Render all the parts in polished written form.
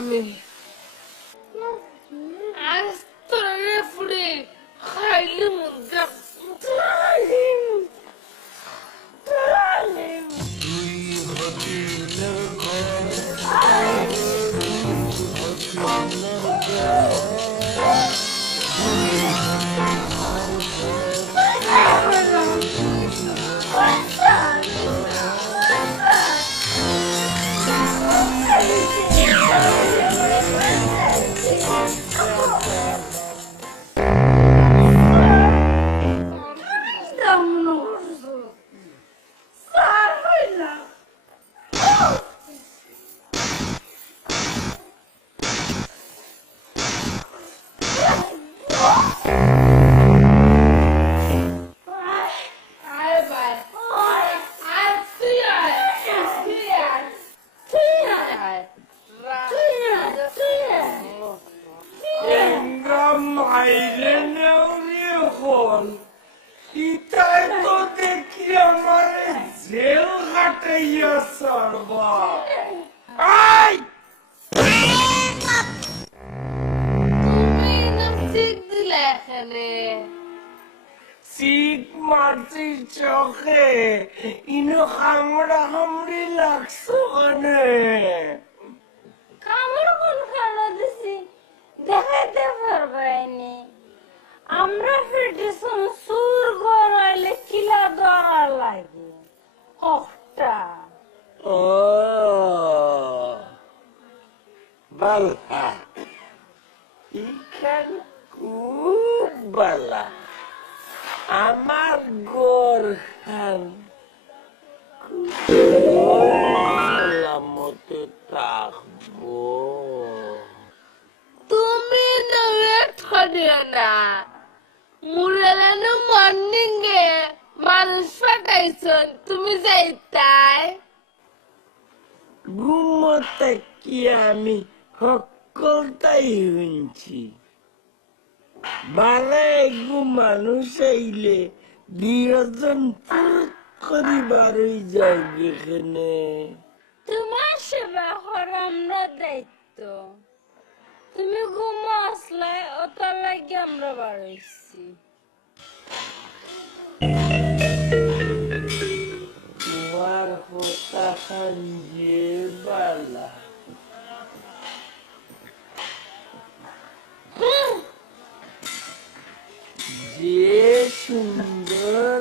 আমি আজ তোরে ফুড়ে খাইলে মুদ্রা চোখে ইনো হামড়া হামড়ি লাগছো কানে কামড় কোন খানা দিছি দেখাইতে পারবাইনি আমরা ফেটিসন সুর গড়াইলে কিলা দরা লাগে কষ্টা ও বালা ইখান খুব বালা আমার গোর খান সালামতে থাকবো তুমি তো ওয়েট করিও না মুরালানো মর্নিং এ মানুষ পাঠাইছেন তুমি যাইতাই ঘুমোতে কি আমি সকলটাই শুনছি বারে মানুষ আইলে দুজন পুরুত করিবার যায় এখানে তোমার সেবা করার আমরা দায়িত্ব তুমি ঘুমো আসলাই ওটার লাগে আমরা বাড়াইছি তোমার হতা খান যে বালা যে সুন্দর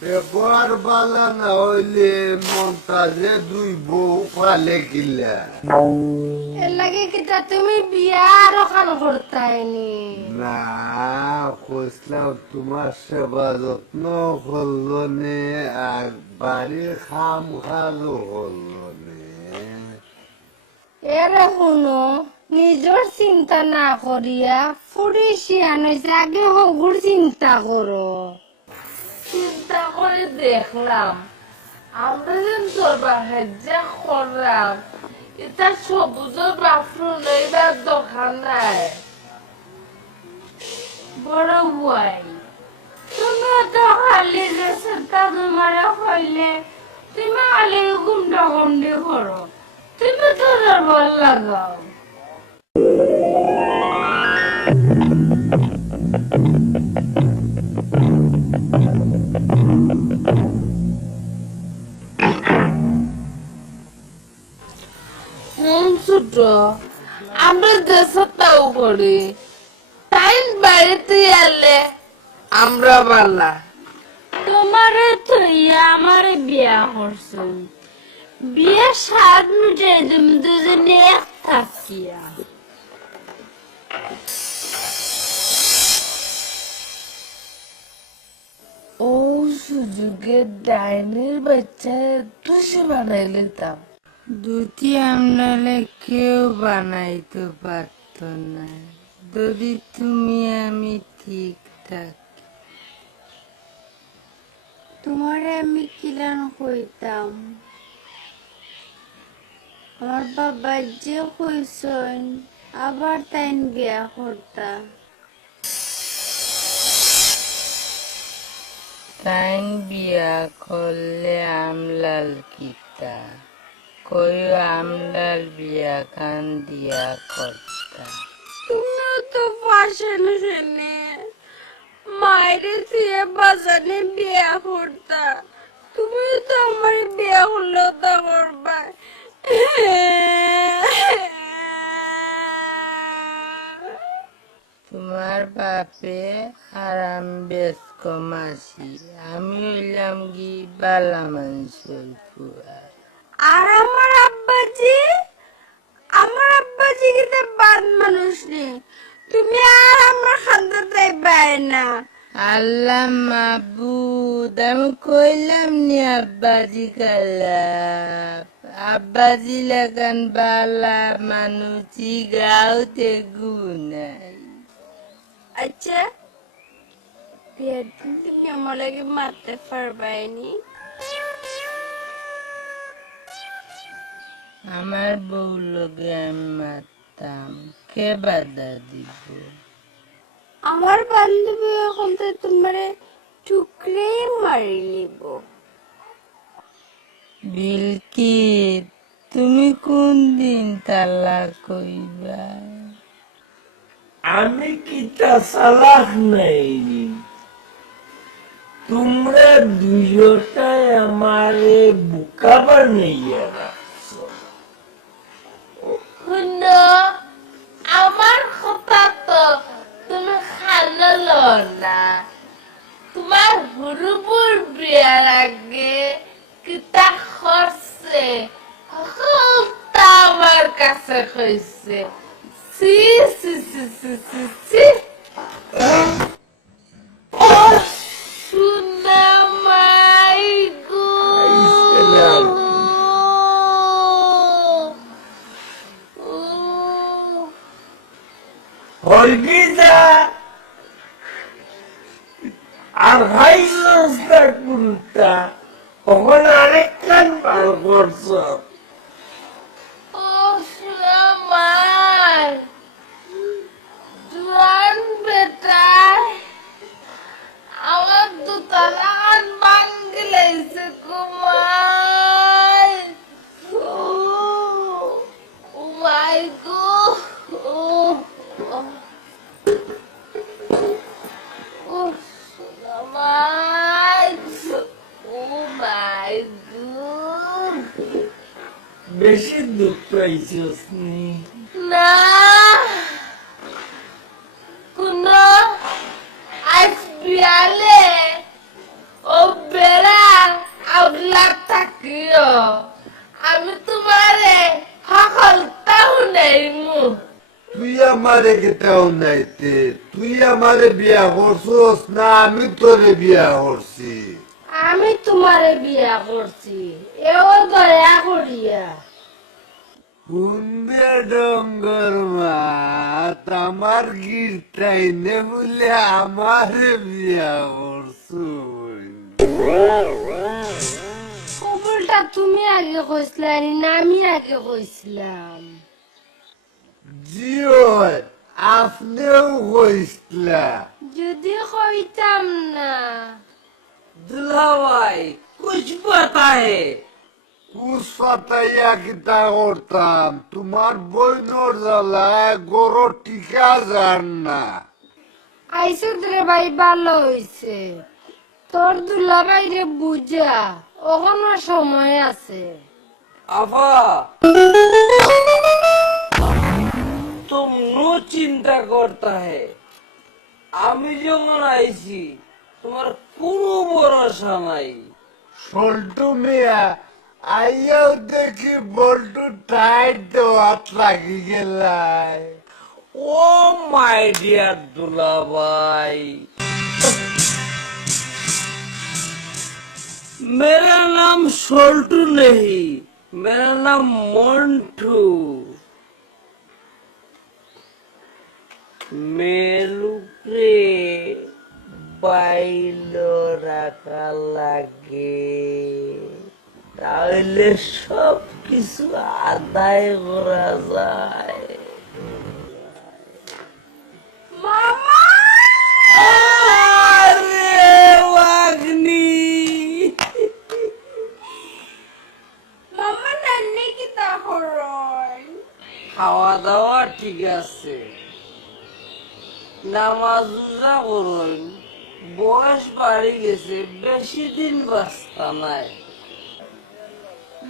ব্যবহার বালা না হইলে মন্তাজে দুই বউ পালে কিলা এর লাগে কিটা তুমি বিয়া রখান করতাইনি না কইসলাম তোমার সেবা যত্ন করলো নে আর বাড়ির খাম খালো করলো নে এরে শুনো নিজের চিন্তা না করিয়া ফুড়ি শিয়ানইছে আগে হগুর চিন্তা করো চিন্তা করে দেখলাম আমরা যেন তোর বাহাজ্যা করলাম এটা সবুজের বাথরুম এইবার দোকান নাই বড় বুয়াই তুমি তো খালি গেছে তা তোমার হইলে তুমি খালি গুমটা গুমডি করো তুমি তো ভাল লাগাও ছোট আমরা দেশে তাও করি তাই বাড়িতে এলে আমরা বালা তোমারে থইয়া আমারে বিয়া করছেন বিয়ে 7 মিনিটে তুমি দুজনে এক থাকিয়া ও সুযোগে ডাইনের বাচ্চা তুষে বানাই নিতাম দুটি আমলালে কেউ বানাইতে পারত না যদি তুমি আমি ঠিক থাকি তোমারে আমি কিলান কইতাম আমার বাবা যে কইছেন আবার তাইন বিয়া করতা তাই বিয়া করলে আমলাল কিতা কই আমরার বিয়া খান দিয়া করতা। তুমিও তো পাশেন সেনে মায়ের দিয়ে বাজানে বিয়া করতা, তুমিও তো আমার বিয়া করলেও তা করবা। তোমার বাপে আর আমি বেশ কমাসি, আমি হইলাম কি বালা মানুষের ফুয়া। আর আমার আব্বাজি কিন্তু বাদ মানুষ নেই, তুমি আর আমার খান্দাতে পায় না। আল্লাহ মাবুদ, আমি কইলাম নি আব্বাজি কালাপ, আব্বাজি লাগান বালা মানুষি গাওতে গুনাই। আচ্ছা বিয়ের দিন তুমি আমার লাগে মারতে পারবাইনি? আমার বউ লোকে আমি মারতাম, কে বাধা দিব? আমার বান্ধবী এখন তো তোমারে টুকরে মারি নিব। বিলকি, তুমি কোন দিন তালাক কইবা? আমি কি তা সালাক নাই, তোমরা দুজটাই আমারে বোকা বানাইয়া রাখছো। শুনো, আমার কথা তো তুমি খানাল না। তোমার হুরুবুর বিয়ার আগে কিতা খরচে তা আমার কাছে কইছে। সি সি সি সি সি সি। ও শুনা মাই গো। আইসলাম। হলগিজা আর হাই লস্তা কোনটা, কখন আরেক কান বার করছ। ও শুনা মাই জোয়ান বেটায় আমার দুতলান ভাঙ্গি লাইছে কুমাই। ও মাই গো। ও ও শুনা মাই। ও মাই গো। বেশি দুঃখ পাইছিস নি? না কুনো আজ বিয়ালে ও বেড়া আগলা থাকিও আমি তোমারে সকল তাও নেইমু। তুই আমারে কেটাও নাইতে, তুই আমারে বিয়া করছস না আমি তোরে বিয়া করছি? আমি তোমারে বিয়া করছি, এও দয়া করিয়া। কুন্দে ডঙ্গর মাত আমার গিরটাইনে বলে আমারে বিয়া করছুন। খবরটা তুমি আগে কইছিলা না আমি আগে কইছিলাম? জিও আপনিও কইসলা। যদি কইতাম না দুলাভাই কুছ বাতায়ে। কুস পাতাইয়া কিতা করতাম, তোমার বইনর জ্বালায় গরো টিকা যান না। আইসুদ রে ভাই ভালো হইছে, তোর দুলা ভাইরে বুঝা ওখানো সময় আছে। আফা तुम नो चिंता करता है, আমি যখন আইছি তোমার কোনো ভরসা নাই। সল্টু মিয়া আইয়াও দেখি বল্টু টাইট দেওয়াত লাগি গেলাই। ও মাই ডিয়ার দুলাভাই, मेरा नाम सोल्टू नहीं, मेरा नाम मोन्टू। মেলুকে বাইলো রাখা লাগে, তাহলে সব কিছু আদায় করা যায়। মামা আরে অগ্নি, মামা নান্নি কি নামাজ রোজা করুন, বয়স বাড়ি গেছে, বেশি দিন বাঁচতা নাই।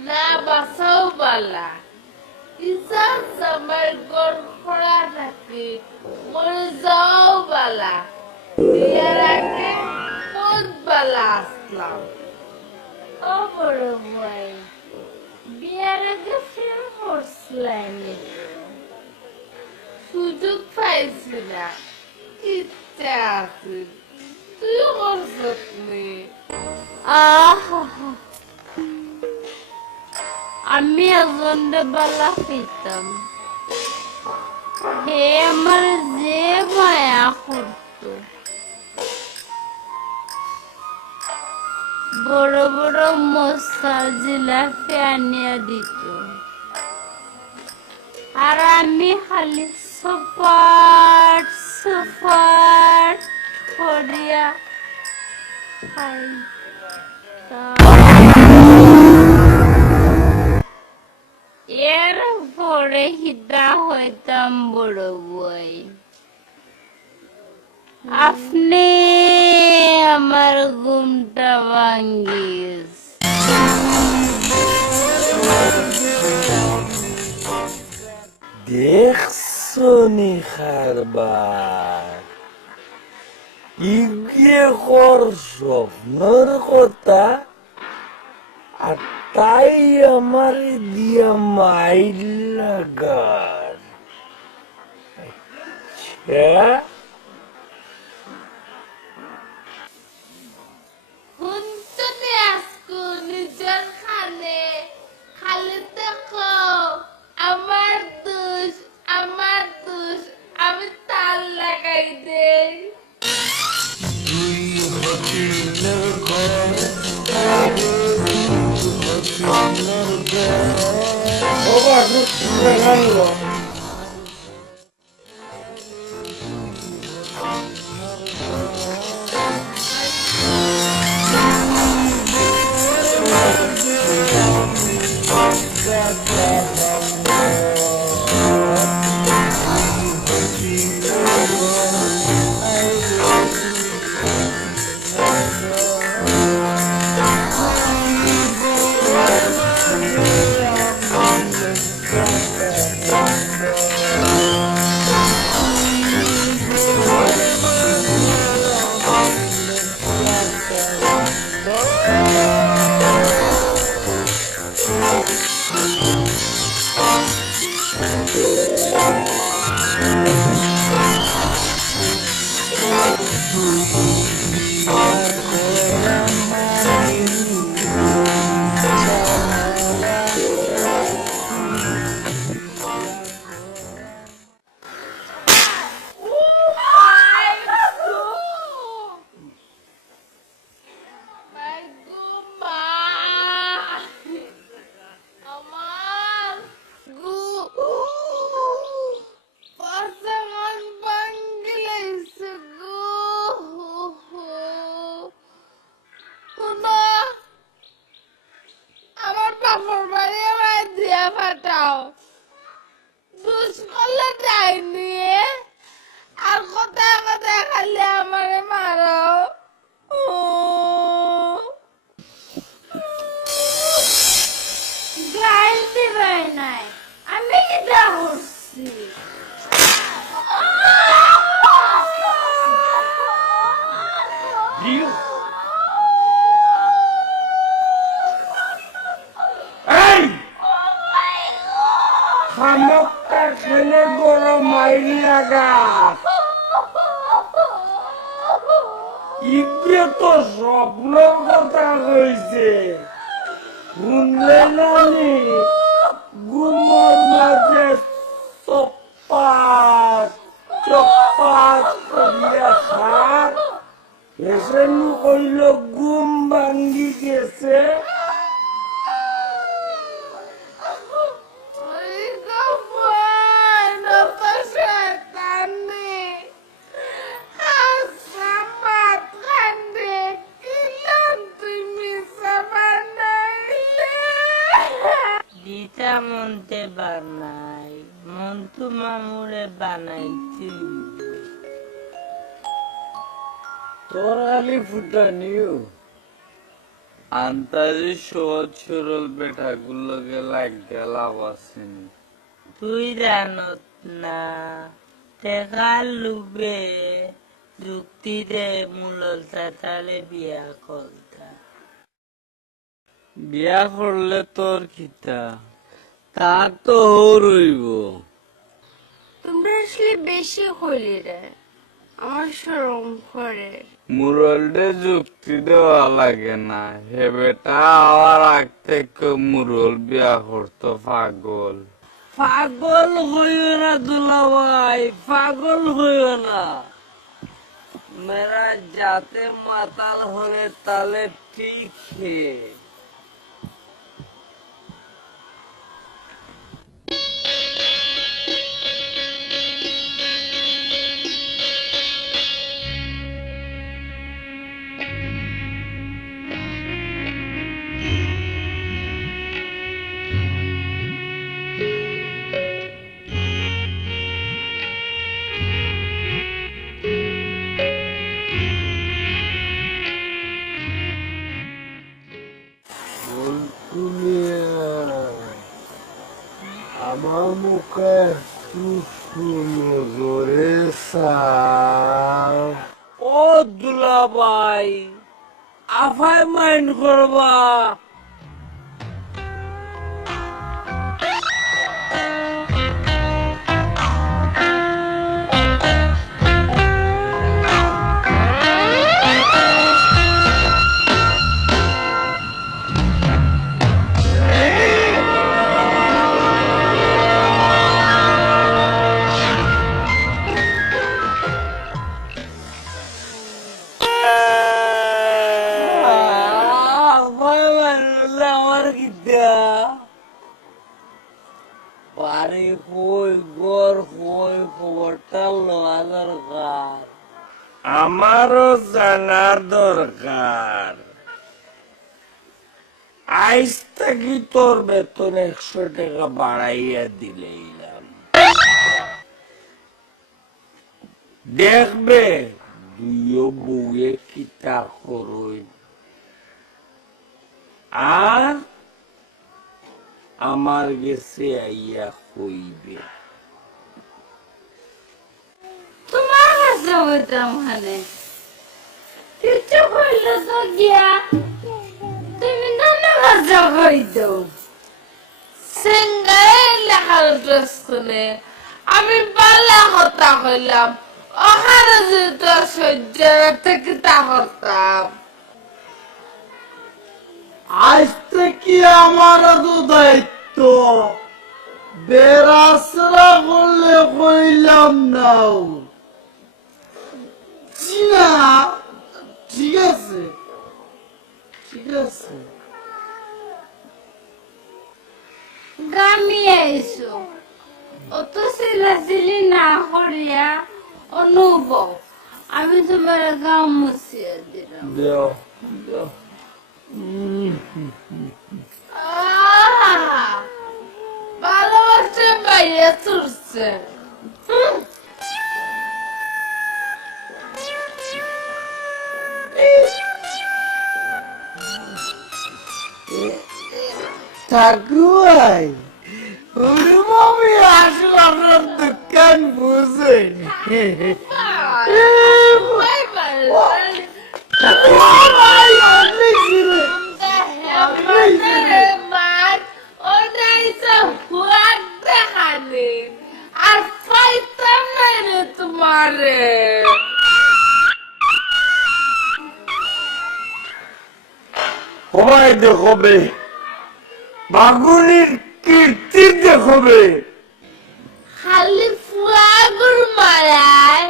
না বাসাও বালা ইসার সময় গড় খোলা থাকে মরে যাও বালা বিয়ার আগে বহুত বালা আসলাম। ও বড় ভাই, বিয়ার আগে ফিল্ম করছিলেন? সুযোগ পাইছি না, ইচ্ছা আছে, তুই করছত নি? আহা, আমি আজন্ডে বালা পেতাম, হে আমার যে মায়া করতো, বড় বড় মশার জিলাপি আনিয়া দিত, আর আমি খালি সপাট সপাট করিয়া খাইতাম। এর পরে হিতা হইতাম বড় বই, আপনি আমার ঘুমটা ভাঙ্গিস। দেখছো নি খারবার, ইগে কর স্বপ্নর কথা, আর তাই আমার দিয়া মাইল লাগার। আচ্ছা, হুনচনে আজকু নিজের খানে খালি দেখো আমার দোষ, আমার দোষ, আমি তাল লাগাই দেই। পাঠাও দুষ করলে যাই নিয়ে আর কোথায় কোথায় খালি আমারে মারো। গাইল দিবাই নাই, আমি যা করছি। খামকটা খেলে বড় মাইল লাগা, ইগে তো স্বপ্নর কথা হয়েছে, শুনলে নানি ঘুমর মাঝে চপাত চপাত করিয়া খাট এসে নু কইল ঘুম ভাঙ্গি গেছে। দিতা মনতে বানাই মন্তু মামুরে বানাইছি। তোর আলি ফুটানিও আন্তাজি সহজ সরল বেটাগুলোকে লাগে লাভ আসেনি। তুই জানত না টেকার লুবে যুক্তি দে মূলল চাচালে বিয়া করতা। বিয়া করলে তোর খিতা তার তো হরইব। তোমরা আসলে বেশি হলি রে, আমার শরম করে। মুরলডে যুক্তি দেওয়া লাগে না, হে বেটা আবার আগ থেকে মুরল বিয়া করতো পাগল। পাগল হইও না দুলাভাই, পাগল হইও না। মেরা যাতে মাতাল হলে তালে ঠিক হে। আমার মুখে একটু নজরে সার। ও দুলাভাই, আফাই মাইন্ড করবা। আফাই মাইন্ড আমার কিতা পানি কই গড় কই খবরটা লওয়া দরকার। আমারও জানার দরকার। আইস থাকি তোর বেতন 100 টাকা বাড়াইয়া দিলেইলাম। দেখবে দুইও বউয়ে কিতা করই, আর আমার গেছে আইয়া কইবে। তোমার কাছে হইতাম মানে কিছু কইল তো গিয়া তুমি নানা কাছে কইতো। সিঙ্গারে লেখার ড্রেস খুলে আমি পাল্লা কথা কইলাম, ওখানে যেহেতু সহ্য থেকে তা করতাম। আজ থেকে আমার তো দায়িত্ব, বেড়াচড়া করলে কইলাম নাও। না ঠিক আছে, ঠিক আছে। গামি আইসো অত সিলাসিলি না করিয়া অনুভব আমি তোমার গাম মুছিয়ে দিলাম। দেও দেও। ভালোবাসা বাইরে চলছে। ঠাকুরাই ওরে মামি আসলে আপনার দোকান বুঝেন। অনেক ছিল। আর পাইতাম না রে তোমারে। সবাই দেখবে, বাগুনির কীর্তি দেখবে। খালি ফুয়াগুর মারায়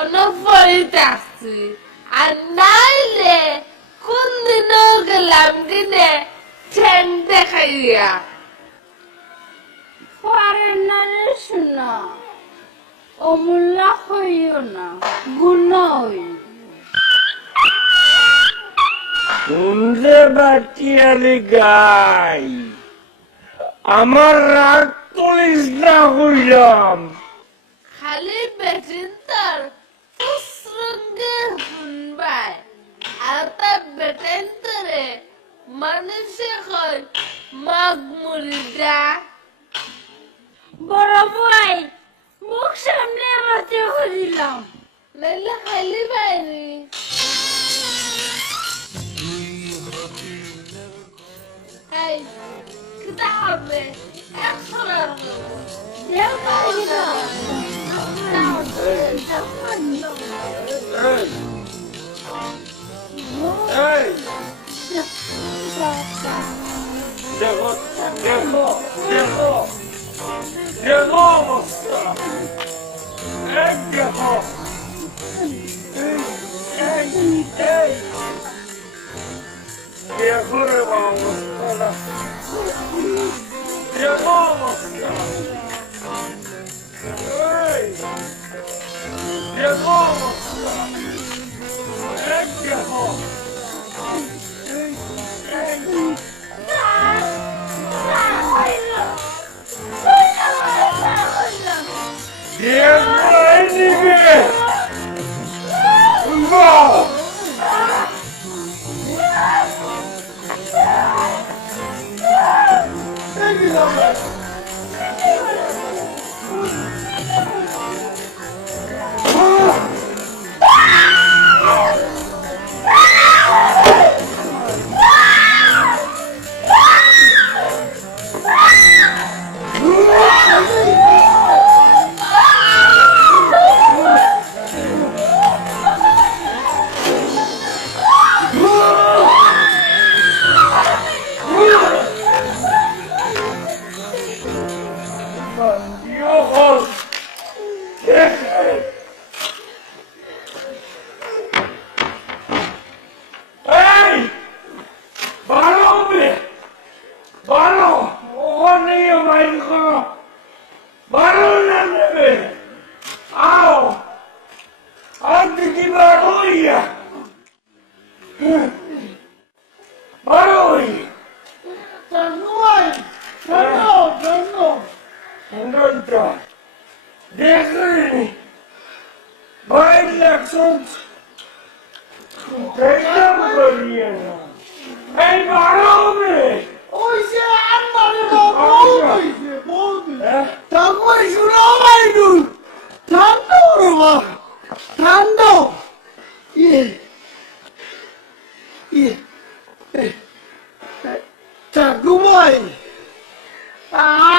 অনফরিতে আসছি, আর নাইলে কোন দিনও গেলাম কিনে ঠ্যাং দেখাইয়া। পরে না রে শোনা অমূল্য হইও না, গুণ হইও। শুনলে বাটিয়ালি গাই, আমার রাগ তুলিস না হইলাম। খালি বেটিন তার ফুসরঙ্গে শুনবাই। মুড়িটা বড় ভাই মুখ সামনে রাতে করিলাম নাইলে খাইলি বাইরে এই কিতা হবে 100 টাকা দেও করিলাম দেখো দেখো দেখো দেখো অবস্থা এক দেখো দেখো রে অবস্থা দেখো অবস্থা দেখো অবস্থা এক দেখো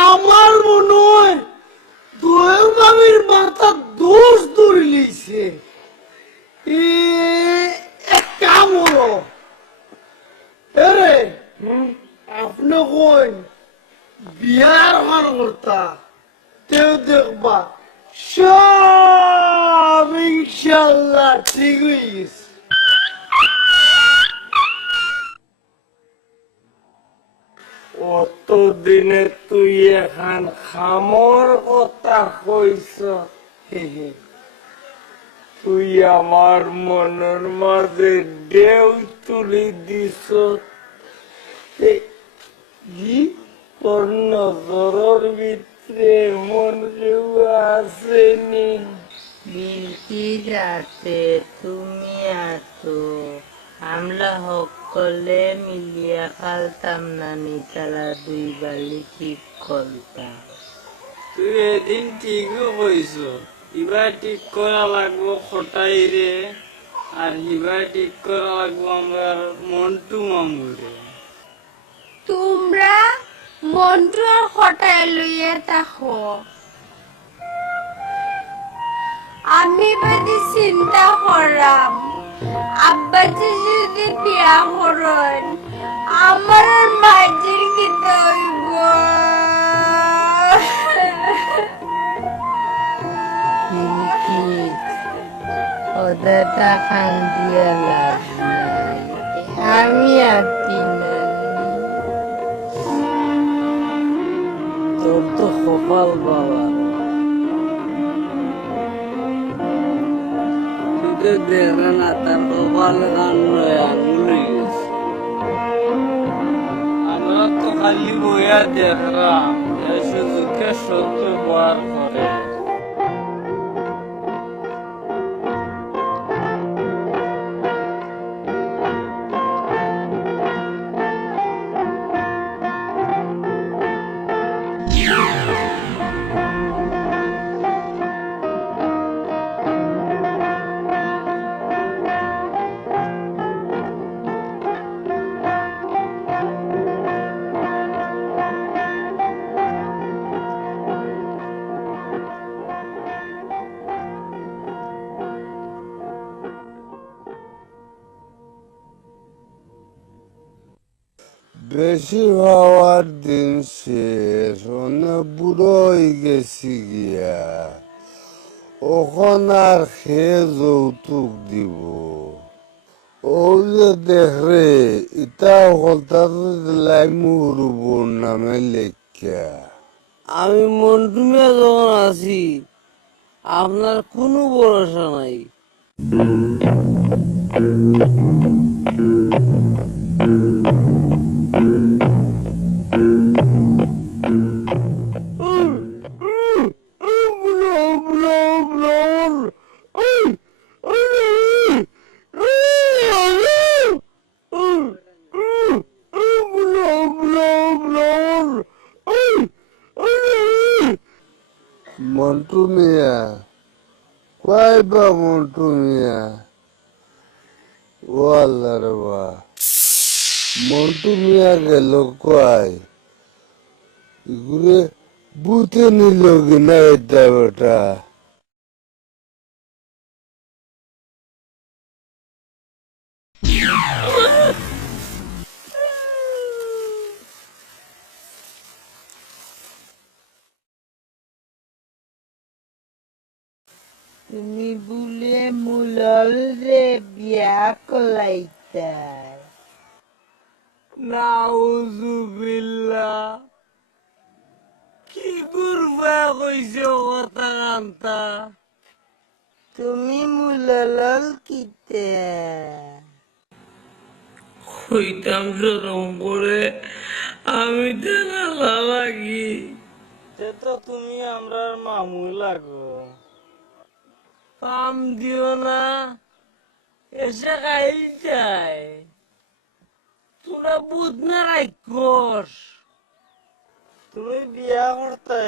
আমার মনে হয় দোয়েল বাবির মাথা দোষ ধরে লিছে এক কাম হলো এরে আপনি কই বিয়ার মান করতা তেও দেখবা সব ইনশাল্লাহ ঠিক হয়ে গেছে অতদিনে তুই এখন খামর কথা কইস তুই আমার মনের মাঝে ঢেউ তুলি দিস তোর নজরের ভিতরে মন কেউ আসেনি বিলকিস আছে তুমি আছো আমরা সকলে মিলিয়া খালতাম না নিতারা দুই বালি ঠিক করতাম তুই এদিন ঠিকও কইস এবার ঠিক করা লাগবো খটাই রে আর এবার ঠিক করা লাগবো আমরা মন্টু মামুরে তোমরা মন্টু আর হটায় লইয়া থাকো আমি বাদে চিন্তা করাম আব্বাজি যদি বিয়া করেন আমার আর মাঝির কিতা হইব বিলকিস ওদেরটা খান দিয়া লাভ নাই আমি আছি না তোর তো কপাল বাবা তুই তো দেখবে না তার কপাল গান নয় আঙুল হয়ে গেছে আমরা তো খালি বইয়া দেখলাম এই সুযোগকে সত্য বার করে বেশি হওয়ার দিন শেষ, অনেক বুড়ো হয়ে গেছি গিয়া, ওখন আর খেয়ে যৌতুক দিব। ও যে দেখ রে, ইটা হলতা দিলাই মুরুবর নামে লেখা। আমি মন্টু মিয়া যখন আছি আপনার কোনো ভরসা নাই। মন্টু মিয়া, কয় বা মন্টু মিয়া, ও আল্লাহ রে বা, মন্টু মিয়া গেল কয়, ঘুরে বুতে নিল কিনা এটা বেটা। তুমি বলে মুলল রে বিয়া কলাইতার। নাউজুবিল্লাহ, কি বুরবা কইছে কথা কান্তা। তুমি মুলল কিতে? হইতাম শরম করে, আমি তো না লাগি। তো তুমি আমরা মামু লাগো, পাম দিও না, এসে খাই যায়। তোরা বুধ না রাক্ষস, তুমি বিয়া করতে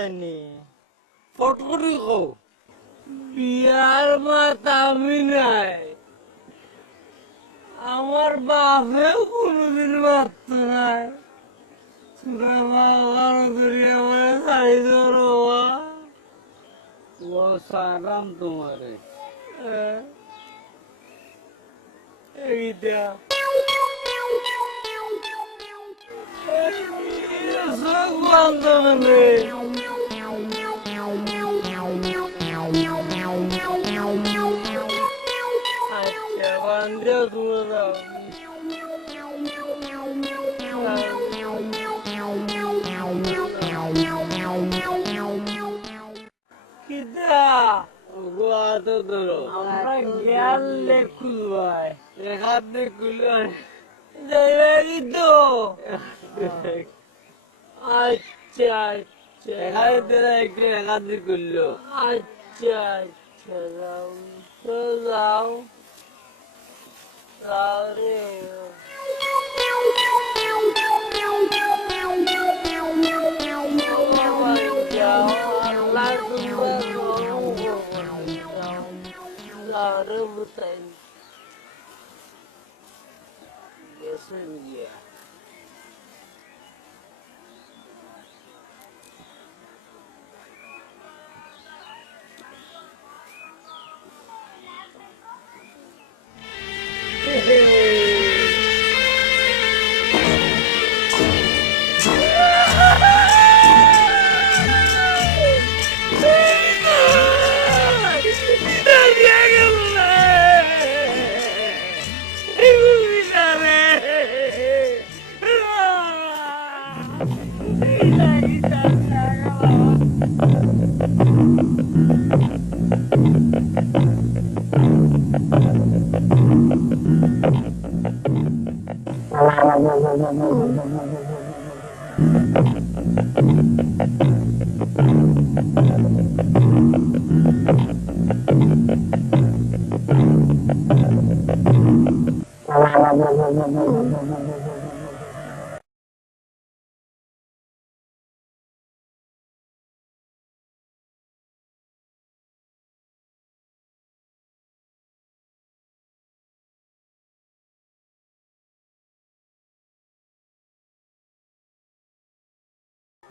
ফট করি কও, বিয়ার মাত আমি নাই। আমার বাপেও কোনোদিন মারত নাই। তোরা বাবার ধরে আমার ছাড়ি ধরবা। ও সারাম তোমারে এইটা সব বন্ধ করে আচ্ছা বান্ধে তোমরা কিতা তো ধরো আমরা জ্ঞান লেখুল ভাই রেখাত দেখুল যাইবে তো আচ্ছা আচ্ছা এখানে তোরা একটু রেখাত করলো আচ্ছা আচ্ছা যাও তো যাও যাও রে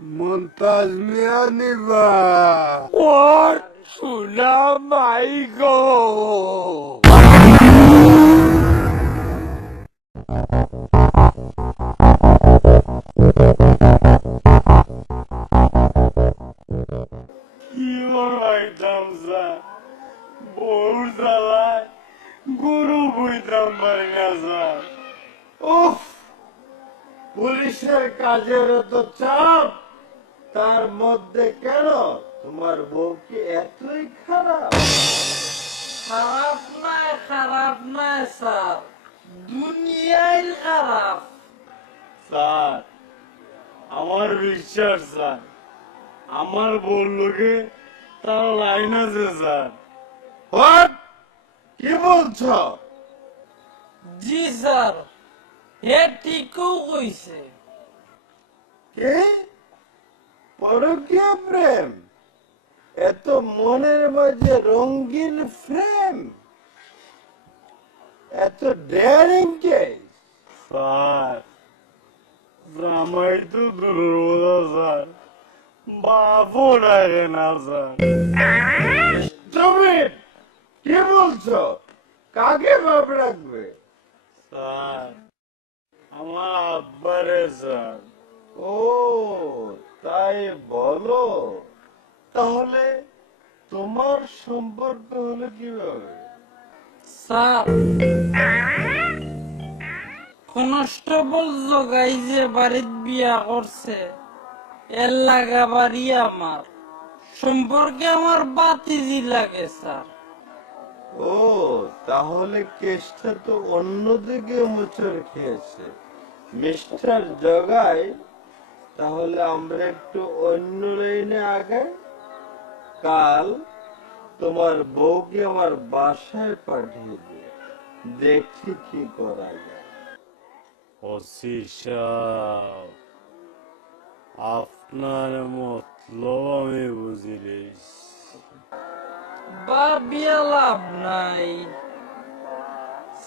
মন্তাজ মিয়া নিবা। What should I go? গরু বুঝতাম পারি না স্যার। উফ, পুলিশের কাজের এত চাপ, তার মধ্যে কেন তোমার বউ কি এতই খারাপ? খারাপ নাই স্যার, দুনিয়ায় খারাপ। স্যার আমার বিশ্বাস স্যার, আমার বললোকে তার লাইন আছে স্যার। হোয়াট? কি বলছো? জি স্যার, হে ঠিকও কইছে। কে? পরকীয়া প্রেম? এত মনের মাঝে রঙিন ফ্রেম, এত ডেয়ারিং কেস? স্যার জামাই তো দুর্বল স্যার, বাপও ডাকে না স্যার। তুমি কি বলছো? কাকে বাপ রাখবে? স্যার আমার আব্বারে স্যার। ও তাই বলো, তাহলে তোমার সম্পর্ক হলো কিভাবে? স্যার, কনস্টেবল জগাই যে বাড়িত বিয়া করছে এর লাগা বাড়ি আমার, সম্পর্কে আমার বাতিজি লাগে স্যার। ও তাহলে কেসটা তো অন্যদিকে মোচড় খেয়েছে মিস্টার জগাই। তাহলে আমরা একটু অন্য লাইনে আগাই। কাল তোমার বউকে আমার বাসায় পাঠিয়ে দিও, দেখি কি করা যায়। ওসি সাহেব, আপনার মতলব আমি বুঝিলিস। বিয়া লাভ নাই,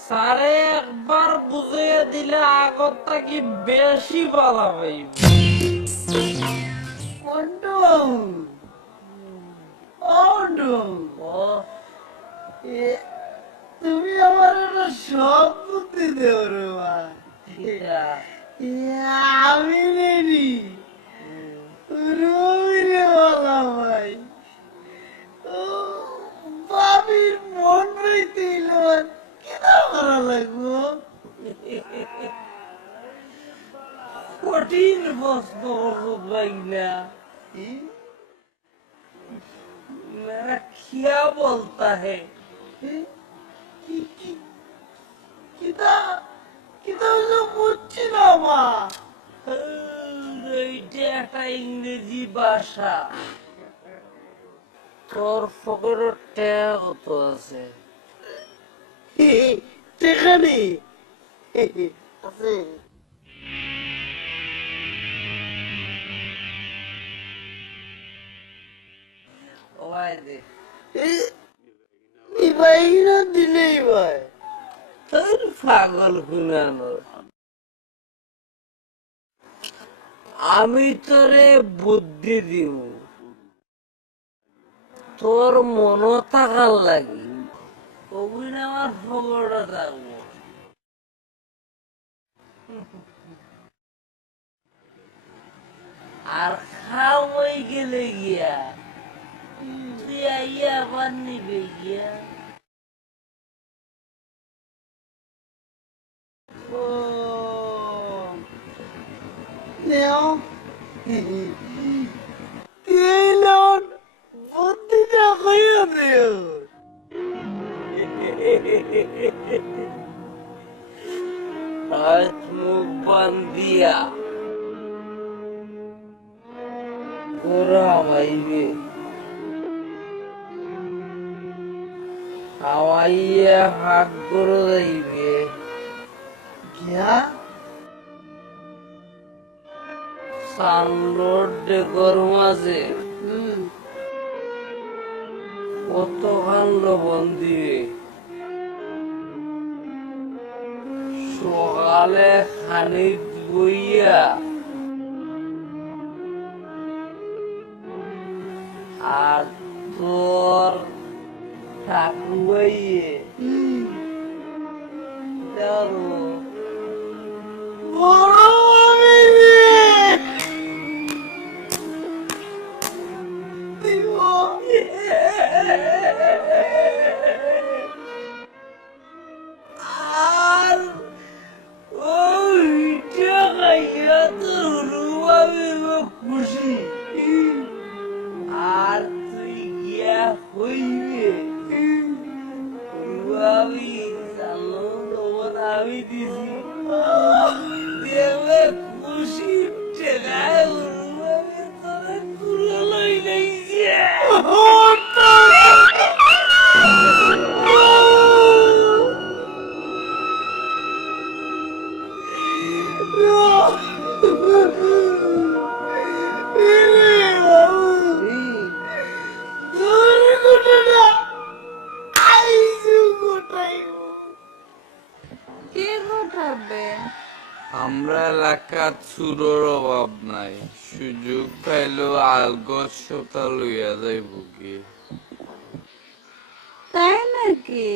স্যারে একবার বুঝিয়ে দিলে আগত থাকি বেশি ভালো হইব। তুমি আমার একটা সব বুদ্ধি দেও রে ভাই। আমি রেডি, রবিরে বলা ভাই। বাবির মন রইতে কেনা করা লাগবো? কঠিন প্রশ্ন লাগলা, मेरा क्या बोलता है? কিতা কিতা হইলো বুঝছি না মা। এইটা একটা ইংরেজি ভাষা। তোর পকেটে টাকা কত আছে? সেখানে আছে। ওই দে। ভাই না দিলেই ভাই। তোর পাগল গুনানো, আমি তোরে বুদ্ধি দিব, তোর মন থাকার লাগি ওগুলো আমার ফগড়া থাকবো। আর খাওয়াই গেলে গিয়া তুই আইয়া আবার নিবে গিয়া। ও নেও এই লোন বুদ্ধিটা কইয়া দিও। হাত মুখ বান্ধিয়া গোরা আমাইবে, আমাইয়া হাত করে যাইবে। क्या সানলোড ডেকর মাঝে কতখান লবণ দিবে, সকালে খানিক বইয়া আর তোর ঠাকুমাইয়ে দেওয়ার বড় আমি দিব। আমি দিছি দেবে খুশি টেকায় আমি তোরে তুলে লই নাইছে কে গোটাবে? আমরা এলাকার চুরোর অভাব নাই সুযোগ পাইলো আলগজ সোতা লইয়া যাইব কি তাই নাকি?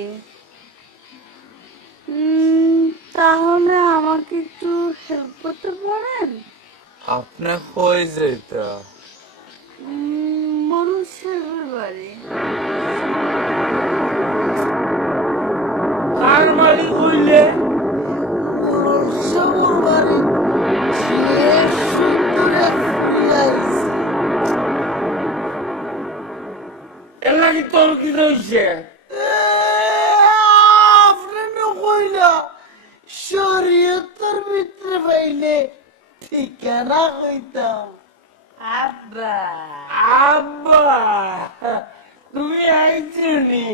তাহলে আমাকে একটু হেল্প করতে পারেন? আপনি কই যাইতা মনোজ সাহেবের বাড়ি। কার মালিক হইলে এলাকি তোর কি রইছে আপনার কইলা শরীয়তের ভিতরে পাইলে ঠিকানা কইতাম। আব্বা, আব্বা তুমি আইছনি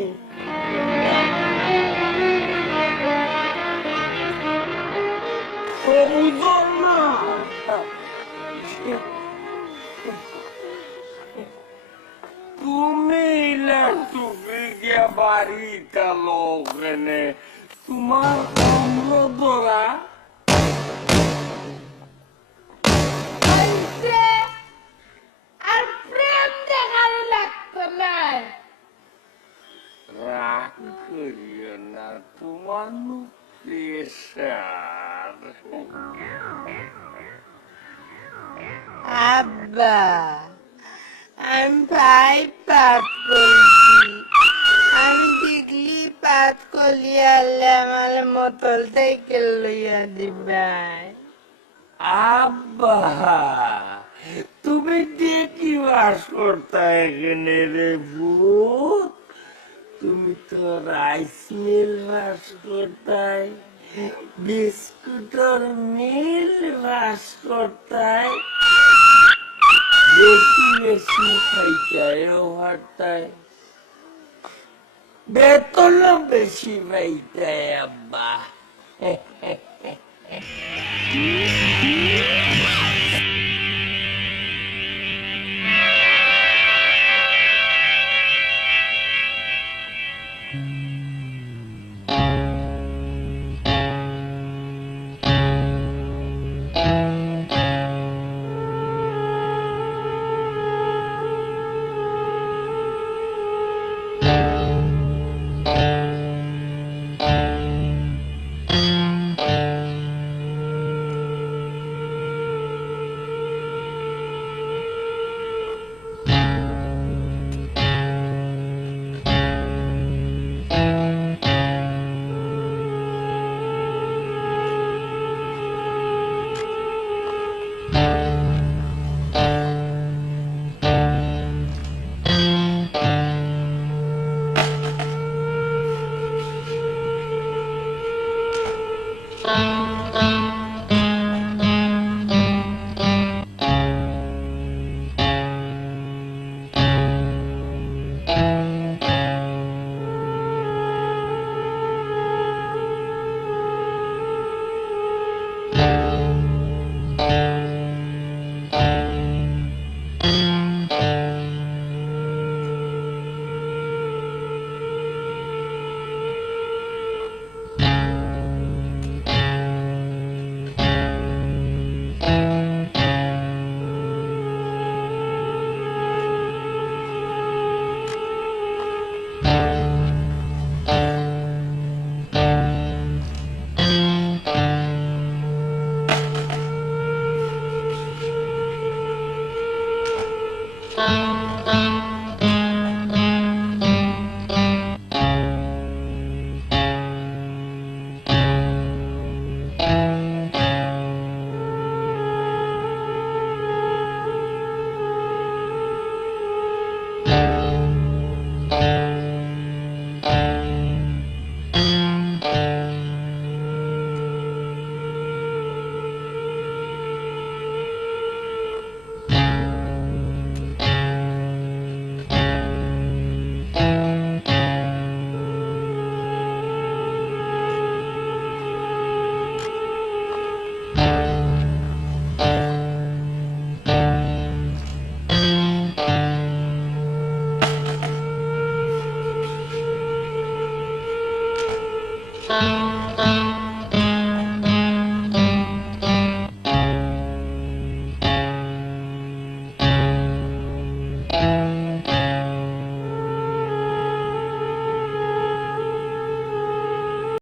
বুঝল না তুমি ইলেকট্রিকে বাড়িটা লোকেনে তোমার অন্য ধরা আর প্রেম দেখানো লাগতো না। রাগ করিও না তোমার প্রেশার আব্বা আমি ভাই পাঠ করছি আমি দেখলি পাঠ করলি আল্লাহ আমার মোটর সাইকেল লইয়া দিবাই আব্বা তুমি দেখি বাস করতা এখানে রে ভূত তুমি তো রাইস মিল বাস করতাই বিস্কুটর মিল বাস করতাই বেশি বেশি খাইতায় হারতায় বেতনও বেশি পাইতায় আব্বা